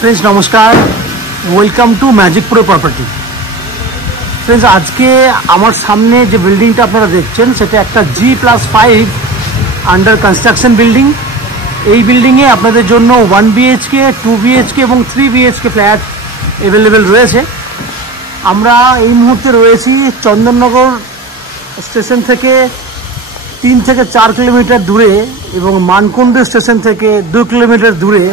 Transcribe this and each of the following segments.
Friends नमस्कार, welcome to magic pro property. Friends आज के आमार सामने जो बिल्डिंगटा आपनारा देखছেন সেটা একটা G+5 अंडर कंस्ट्रक्शन बिल्डिंग। এই বিল্ডিংয়ে আপনাদের জন্য 1 BHK 2 BHK এবং 3 BHK ফ্ল্যাট अवेलेबल রয়েছে। আমরা এই মুহূর্তে রয়েছি চন্দননগর স্টেশন থেকে 3 থেকে 4 কিলোমিটার দূরে এবং মানকুণ্ড স্টেশন থেকে 2 কিলোমিটার দূরে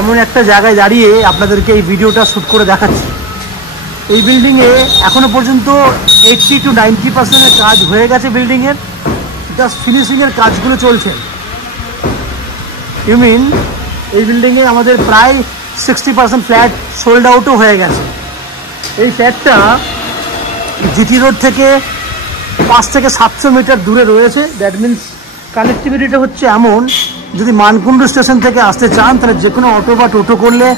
এমন একটা জায়গায় দাঁড়িয়ে আপনাদেরকে এই ভিডিওটা শ্যুট করে দেখাচ্ছি। এই বিল্ডিংয়ে এখনো পর্যন্ত 80 to 90% কাজ হয়ে গেছে। বিল্ডিংয়ের জাস্ট ফিনিশিংয়ের কাজগুলো চলছে। ইউ মিন এই বিল্ডিংয়ে আমাদের প্রায় 60% ফ্ল্যাট সোল্ড আউটও হয়ে গেছে। এই ফ্ল্যাটটা জিটি রোড থেকে 5 থেকে 700 মিটার দূরে রয়েছে। দ্যাট মিনস কানেক্টিভিটিটা হচ্ছে এমন, যদি মানকুণ্ড স্টেশন থেকে আসতে চান তাহলে যে কোনো অটো বা টোটো করলে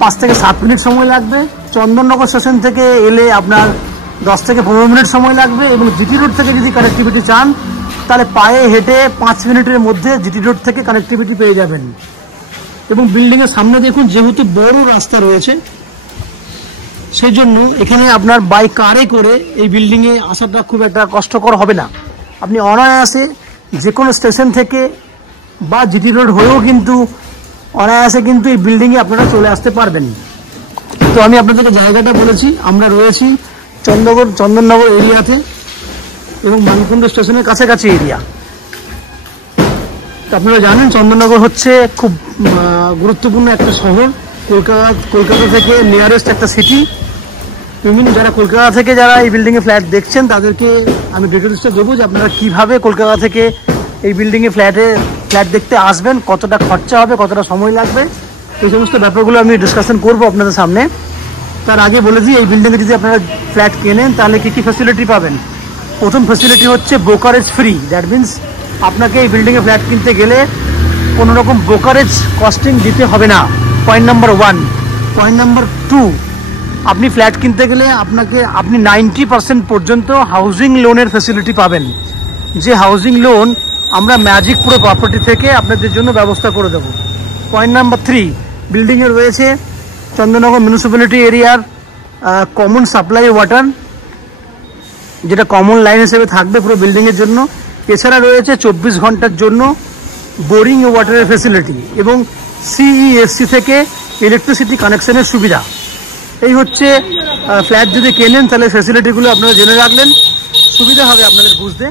5 থেকে 7 মিনিট সময় লাগবে। চন্দননগর স্টেশন থেকে এলে আপনার 10 থেকে 15 মিনিট সময় লাগবে এবং জিটি রোড থেকে যদি কানেক্টিভিটি চান তাহলে পায়ে হেঁটে 5 মিনিটের মধ্যে জিটি রোড থেকে কানেক্টিভিটি পেয়ে যাবেন। এবং বিল্ডিংয়ের সামনে দেখুন, যেহেতু বড় রাস্তা রয়েছে সেই জন্য এখানে আপনার বাই কারে করে এই বিল্ডিংয়ে আসাটা খুব একটা কষ্টকর হবে না। আপনি অনায়াসে যে কোনো স্টেশন থেকে বা জিটি রোড হয়েও কিন্তু অনায়াসে কিন্তু এই বিল্ডিংয়ে আপনারা চলে আসতে পারবেন। তো আমি আপনাদেরকে জায়গাটা বলেছি, আমরা রয়েছি চন্দননগর এরিয়াতে এবং মানকুণ্ড স্টেশনের কাছাকাছি এরিয়া। তো আপনারা জানেন চন্দননগর হচ্ছে খুব গুরুত্বপূর্ণ একটা শহর, কলকাতা থেকে নিয়ারেস্ট একটা সিটি। যারা কলকাতা থেকে যারা এই বিল্ডিংয়ে ফ্ল্যাট দেখছেন তাদেরকে আমি ডিটেলসটা দেবো যে আপনারা কীভাবে কলকাতা থেকে এই বিল্ডিংয়ে ফ্ল্যাট দেখতে আসবেন, কতটা খরচা হবে, কতটা সময় লাগবে, এই সমস্ত ব্যাপারগুলো আমি ডিসকাশন করবো আপনাদের সামনে। তার আগে বলে দিই, এই বিল্ডিংয়ে যদি আপনারা ফ্ল্যাট কেনেন তাহলে কী কী ফ্যাসিলিটি পাবেন। প্রথম ফ্যাসিলিটি হচ্ছে ব্রোকারেজ ফ্রি। দ্যাট মিনস আপনাকে এই বিল্ডিংয়ে ফ্ল্যাট কিনতে গেলে কোনো রকম ব্রোকারেজ কস্টিং দিতে হবে না। Point number 1। পয়েন্ট নাম্বার 2, আপনি ফ্ল্যাট কিনতে গেলে আপনি 90% পর্যন্ত হাউজিং লোনের ফ্যাসিলিটি পাবেন, যে হাউজিং লোন আমরা ম্যাজিক প্রো প্রপার্টি থেকে আপনাদের জন্য ব্যবস্থা করে দেব। পয়েন্ট নাম্বার 3, বিল্ডিংয়ে রয়েছে চন্দননগর মিউনিসিপ্যালিটি এরিয়ার কমন সাপ্লাই ওয়াটার, যেটা কমন লাইন হিসেবে থাকবে পুরো বিল্ডিংয়ের জন্য। এছাড়া রয়েছে 24 ঘন্টার জন্য বোরিং ওয়াটারের ফ্যাসিলিটি এবং CESC থেকে ইলেকট্রিসিটি কানেকশনের সুবিধা। এই হচ্ছে ফ্ল্যাট যদি কেনেন তাহলে ফ্যাসিলিটিগুলো আপনারা জেনে রাখলেন, সুবিধা হবে আপনাদের বুঝতে।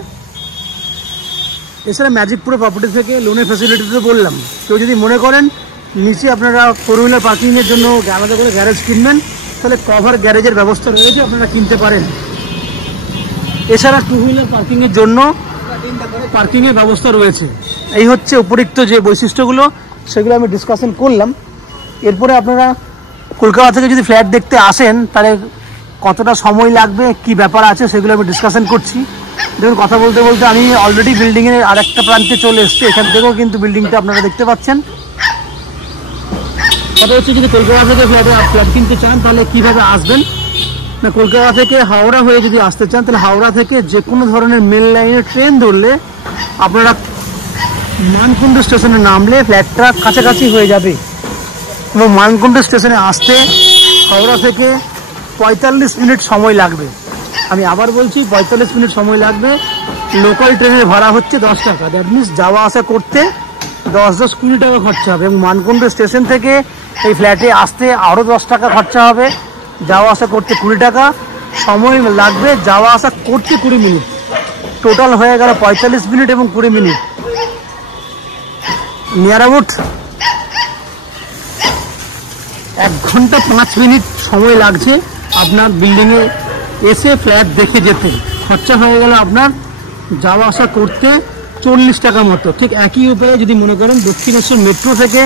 এছাড়া ম্যাজিক প্রো প্রপার্টি থেকে লোনের ফ্যাসিলিটি তো বললাম। কেউ যদি মনে করেন নিচে আপনারা 4 হুইলার পার্কিংয়ের জন্য আলাদা করে গ্যারেজ কিনবেন তাহলে কভার গ্যারেজের ব্যবস্থা রয়েছে, আপনারা কিনতে পারেন। এছাড়া 2 হুইলার পার্কিংয়ের জন্য পার্কিংয়ের ব্যবস্থা রয়েছে। এই হচ্ছে উপরিক্ত যে বৈশিষ্ট্যগুলো, সেগুলো আমি ডিসকাশন করলাম। এরপরে আপনারা কলকাতা থেকে যদি ফ্ল্যাট দেখতে আসেন তাহলে কতটা সময় লাগবে, কি ব্যাপার আছে, সেগুলো আমি ডিসকাশন করছি। দেখুন, কথা বলতে বলতে আমি অলরেডি বিল্ডিংয়ের আরেকটা প্রান্তে চলে এসেছি। এখান থেকেও কিন্তু বিল্ডিংটা আপনারা দেখতে পাচ্ছেন। কথা হচ্ছে, যদি কলকাতা থেকে ফ্ল্যাট কিনতে চান তাহলে কীভাবে আসবেন না, কলকাতা থেকে হাওড়া হয়ে যদি আসতে চান তাহলে হাওড়া থেকে যে কোনো ধরনের মেল লাইনের ট্রেন ধরলে আপনারা মানকুণ্ড স্টেশনে নামলে ফ্ল্যাটটা কাছাকাছি হয়ে যাবে। এবং মানকুণ্ড স্টেশনে আসতে হাওড়া থেকে 45 মিনিট সময় লাগবে। আমি আবার বলছি, 45 মিনিট সময় লাগবে। লোকাল ট্রেনের ভাড়া হচ্ছে 10 টাকা। দ্যাট মিনস যাওয়া আসা করতে 10-20 টাকা খরচা হবে। এবং মানকুণ্ড স্টেশন থেকে এই ফ্ল্যাটে আসতে আরও 10 টাকা খরচা হবে। যাওয়া আসা করতে 20 টাকা সময় লাগবে, যাওয়া আসা করতে 20 মিনিট। টোটাল হয়ে গেল 45 মিনিট এবং 20 মিনিট। নিয়ার অ্যাবাউট 1 ঘন্টা 5 মিনিট সময় লাগছে আপনার বিল্ডিংয়ে এসে ফ্ল্যাট দেখে যেতে। খরচা হয়ে গেল আপনার যাওয়া আসা করতে 40 টাকা মতো। ঠিক একই উপায়ে যদি মনে করেন দক্ষিণেশ্বর মেট্রো থেকে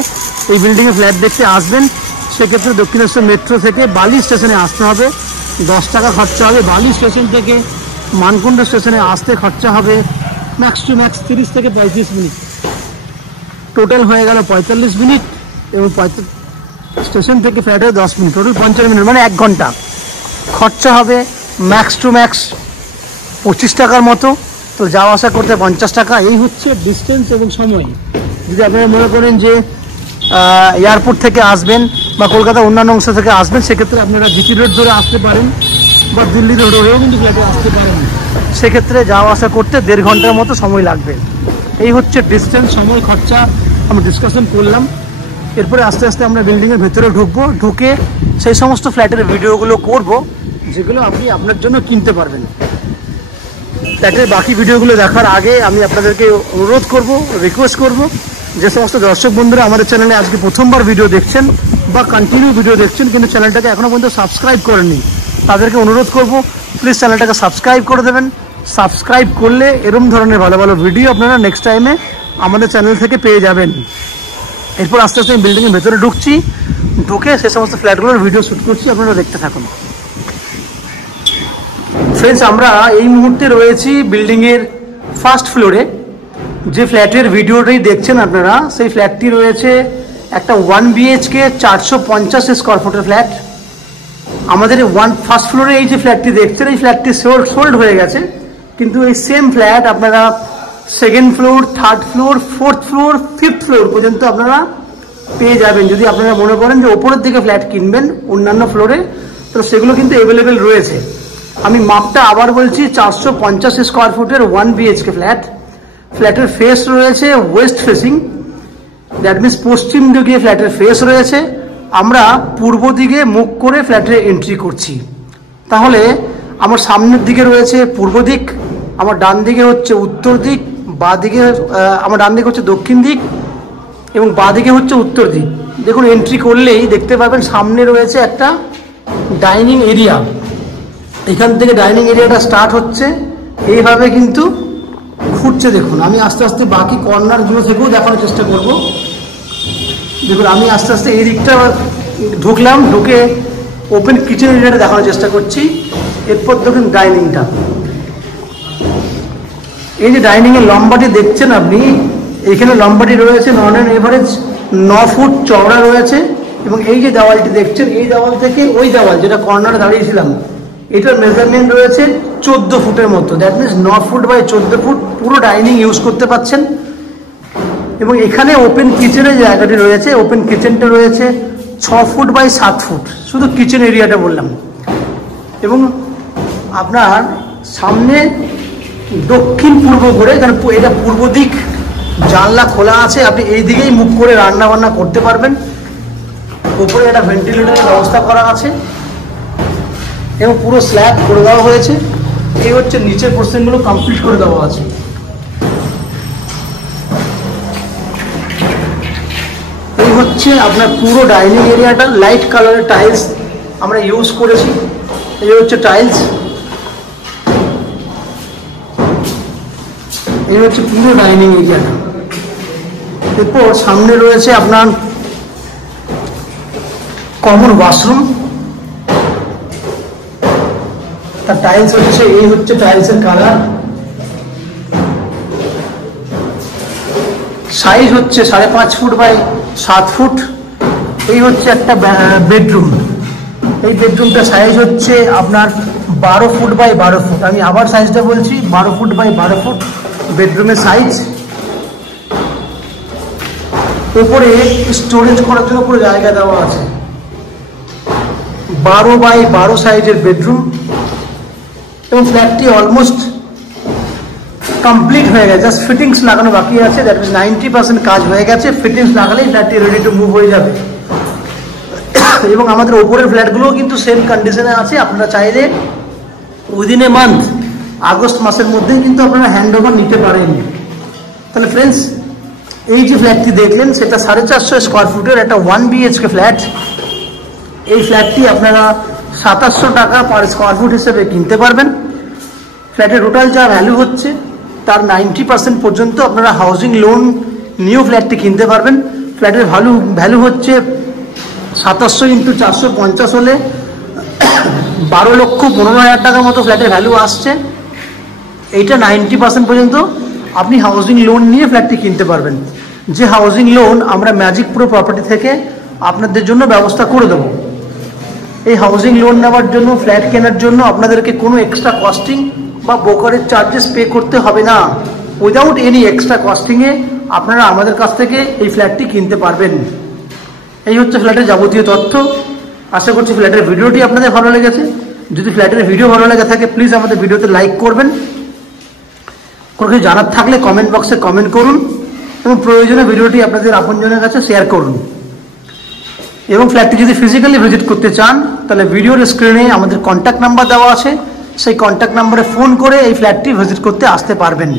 এই বিল্ডিংয়ে ফ্ল্যাট দেখতে আসবেন, সেক্ষেত্রে দক্ষিণেশ্বর মেট্রো থেকে বালি স্টেশনে আসতে হবে, 10 টাকা খরচা হবে। বালি স্টেশন থেকে মানকুণ্ড স্টেশনে আসতে খরচা হবে ম্যাক্স টু ম্যাক্স 30 থেকে 35 মিনিট। টোটাল হয়ে গেল 45 মিনিট এবং স্টেশন থেকে ফ্ল্যাটে 10 মিনিট, টোটাল 50 মিনিট, মানে 1 ঘন্টা। খরচা হবে ম্যাক্স টু ম্যাক্স 25 টাকার মতো। তো যাওয়া আসা করতে 50 টাকা। এই হচ্ছে ডিস্টেন্স এবং সময়। যদি আপনারা মনে করেন যে এয়ারপোর্ট থেকে আসবেন বা কলকাতার অন্যান্য অংশ থেকে আসবেন, সেক্ষেত্রে আপনারা জিটি রোড ধরে আসতে পারেন বা দিল্লি রোড হয়েও কিন্তু ফ্ল্যাটে আসতে পারেন। সেক্ষেত্রে যাওয়া আসা করতে 1.5 ঘন্টার মতো সময় লাগবে। এই হচ্ছে ডিস্টেন্স, সময়, খরচা আমরা ডিসকাশন করলাম। এরপরে আস্তে আস্তে আমরা বিল্ডিংয়ের ভেতরে ঢুকবো, ঢুকে সেই সমস্ত ফ্ল্যাটের ভিডিওগুলো করব যেগুলো আপনি আপনার জন্য কিনতে পারবেন। ফ্ল্যাটের বাকি ভিডিওগুলো দেখার আগে আমি আপনাদেরকে অনুরোধ করব, রিকোয়েস্ট করব, যে সমস্ত দর্শক বন্ধুরা আমাদের চ্যানেলে আজকে প্রথমবার ভিডিও দেখছেন বা কন্টিনিউ ভিডিও দেখছেন কিন্তু চ্যানেলটাকে এখনও পর্যন্ত সাবস্ক্রাইব করেননি, তাদেরকে অনুরোধ করব প্লিজ চ্যানেলটাকে সাবস্ক্রাইব করে দেবেন। সাবস্ক্রাইব করলে এরকম ধরনের ভালো ভালো ভিডিও আপনারা নেক্সট টাইমে আমাদের চ্যানেল থেকে পেয়ে যাবেন। এরপর আস্তে আস্তে আমি বিল্ডিংয়ের ভেতরে ঢুকছি, ঢুকে সে সমস্ত ফ্ল্যাটগুলোর ভিডিও শ্যুট করছি, আপনারা দেখতে থাকুন। ফ্রেন্ডস, আমরা এই মুহূর্তে রয়েছি বিল্ডিংয়ের ফার্স্ট ফ্লোরে। যে ফ্ল্যাটের ভিডিওটাই দেখছেন আপনারা, সেই ফ্ল্যাটটি রয়েছে একটা 1 BHK 450 স্কোয়ার ফুটের ফ্ল্যাট। আমাদের ফার্স্ট ফ্লোরে এই যে ফ্ল্যাটটি দেখছেন, এই ফ্ল্যাটটি সোল্ড হয়ে গেছে, কিন্তু এই সেম ফ্ল্যাট আপনারা 2nd floor, 3rd floor, 4th floor, 5th floor পর্যন্ত আপনারা পেয়ে যাবেন। যদি আপনারা মনে করেন যে ওপরের দিকে ফ্ল্যাট কিনবেন অন্যান্য ফ্লোরে, তো সেগুলো কিন্তু অ্যাভেলেবেল রয়েছে। আমি মাপটা আবার বলছি, 450 স্কোয়ার ফুটের 1 BHK ফ্ল্যাট। ফ্ল্যাটের ফেস রয়েছে ওয়েস্ট ফেসিং, দ্যাট মিনস পশ্চিম দিকে ফ্ল্যাটের ফেস রয়েছে। আমরা পূর্ব দিকে মুখ করে ফ্ল্যাটে এন্ট্রি করছি। তাহলে আমার সামনের দিকে রয়েছে পূর্ব দিক, আমার ডান দিকে হচ্ছে উত্তর দিক, বাঁ দিকে আমার ডান দিকে হচ্ছে দক্ষিণ দিক এবং বাঁ দিকে হচ্ছে উত্তর দিক। দেখুন, এন্ট্রি করলেই দেখতে পাবেন সামনে রয়েছে একটা ডাইনিং এরিয়া। এখান থেকে ডাইনিং এরিয়াটা স্টার্ট হচ্ছে, এইভাবে কিন্তু ঘুরছে। দেখুন, আমি আস্তে আস্তে বাকি কর্নারগুলো থেকেও দেখানোর চেষ্টা করব। দেখুন, আমি আস্তে আস্তে এই দিকটা ঢুকলাম, ঢুকে ওপেন কিচেন এরিয়াটা দেখানোর চেষ্টা করছি। এরপর দেখুন ডাইনিংটা, এই যে ডাইনিংয়ের লম্বাটি দেখছেন আপনি, এইখানে লম্বাটি রয়েছে নন অ্যান এভারেজ 9 ফুট চওড়া রয়েছে। এবং এই যে দেওয়ালটি দেখছেন, এই দেওয়াল থেকে ওই দেওয়াল যেটা কর্নারে দাঁড়িয়েছিলাম, এটার মেজারমেন্ট রয়েছে 14 ফুটের মতো। That means 9 foot by 14 foot পুরো ডাইনিং ইউজ করতে পারছেন। এবং এখানে ওপেন কিচেনের জায়গাটি রয়েছে, ওপেন কিচেনটা রয়েছে 6 ফুট বাই 7 ফুট, শুধু কিচেন এরিয়াটা বললাম। এবং আপনার সামনে দক্ষিণ পূর্ব করে, কারণ এটা পূর্ব দিক, জানলা খোলা আছে, আপনি এই দিকেই মুখ করে রান্না বান্না করতে পারবেন। উপরে একটা ভেন্টিলেটরের ব্যবস্থা করা আছে এবং পুরো স্ল্যাব করে দেওয়া হয়েছে। এই হচ্ছে নিচের পোর্শনগুলো কমপ্লিট করে দেওয়া আছে। এই হচ্ছে আপনার পুরো ডাইনিং এরিয়াটা, লাইট কালারের টাইলস আমরা ইউজ করেছি। এই হচ্ছে টাইলস, এই হচ্ছে পুরো ডাইনিং এরিয়াটা। এরপর সামনে রয়েছে আপনার কমন ওয়াশরুম, তার টাইলস হচ্ছে, এই হচ্ছে টাইলসের কালার। সাইজ হচ্ছে 5.5 ফুট বাই 7 ফুট। এই হচ্ছে একটা বেডরুম, এই বেডরুমটা সাইজ হচ্ছে আপনার 12 ফুট বাই 12 ফুট। আমি আবার সাইজটা বলছি, 12 ফুট বাই 12 ফুট বেডরুমের সাইজ। উপরে স্টোরেজ করার জন্য পুরো জায়গা দেওয়া আছে। 12 বাই 12 সাইজের বেডরুম এবং ফ্ল্যাটটি অলমোস্ট কমপ্লিট হয়ে গেছে, জাস্ট ফিটিংস লাগানো বাকি আছে। দ্যাট মিনস 90% কাজ হয়ে গেছে, ফিটিংস লাগালেই ফ্ল্যাটটি রেডি টু মুভ হয়ে যাবে। এবং আমাদের ওপরের ফ্ল্যাটগুলোও কিন্তু সেম কন্ডিশনে আছে। আপনারা চাইলে উইদিন এ মান্থ, আগস্ট মাসের মধ্যেই কিন্তু আপনারা হ্যান্ড ওভার নিতে পারেন। তাহলে ফ্রেন্ডস, এই যে ফ্ল্যাটটি দেখলেন সেটা 450 স্কোয়ার ফুটের একটা 1 BHK ফ্ল্যাট। এই ফ্ল্যাটটি আপনারা 2700 টাকা পার স্কোয়ার ফুট হিসেবে কিনতে পারবেন। ফ্ল্যাটের টোটাল যা ভ্যালু হচ্ছে তার 90% পর্যন্ত আপনারা হাউজিং লোন নিয়েও ফ্ল্যাটটি কিনতে পারবেন। ফ্ল্যাটের ভ্যালু হচ্ছে 2700 × 450 হলে 12,15,000 টাকার মতো ফ্ল্যাটের ভ্যালু আসছে। এইটা 90% পর্যন্ত আপনি হাউজিং লোন নিয়ে ফ্ল্যাটটি কিনতে পারবেন, যে হাউজিং লোন আমরা ম্যাজিক প্রো প্রপার্টি থেকে আপনাদের জন্য ব্যবস্থা করে দেবো। এই হাউজিং লোন নেওয়ার জন্য, ফ্ল্যাট কেনার জন্য আপনাদেরকে কোনো এক্সট্রা কস্টিং বা ব্রোকারেজ চার্জেস পে করতে হবে না। উইদাউট এনি এক্সট্রা কস্টিংয়ে আপনারা আমাদের কাছ থেকে এই ফ্ল্যাটটি কিনতে পারবেন। এই হচ্ছে ফ্ল্যাটের যাবতীয় তথ্য। আশা করছি ফ্ল্যাটের ভিডিওটি আপনাদের ভালো লেগেছে। যদি ফ্ল্যাটের ভিডিও ভালো লেগে থাকে প্লিজ আমাদের ভিডিওতে লাইক করবেন। কোনো কিছু জানার থাকলে কমেন্ট বক্সে কমেন্ট করুন এবং প্রয়োজনে ভিডিওটি আপনাদের আপনজনের কাছে শেয়ার করুন। এবং ফ্ল্যাটটি যদি ফিজিক্যালি ভিজিট করতে চান তাহলে ভিডিওর স্ক্রিনে আমাদের কন্ট্যাক্ট নাম্বার দেওয়া আছে, সেই কন্ট্যাক্ট নাম্বারে ফোন করে এই ফ্ল্যাটটি ভিজিট করতে আসতে পারবেন।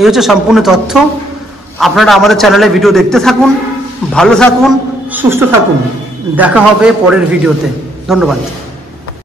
এই হচ্ছে সম্পূর্ণ তথ্য। আপনারা আমাদের চ্যানেলে ভিডিও দেখতে থাকুন, ভালো থাকুন, সুস্থ থাকুন। দেখা হবে পরের ভিডিওতে। ধন্যবাদ।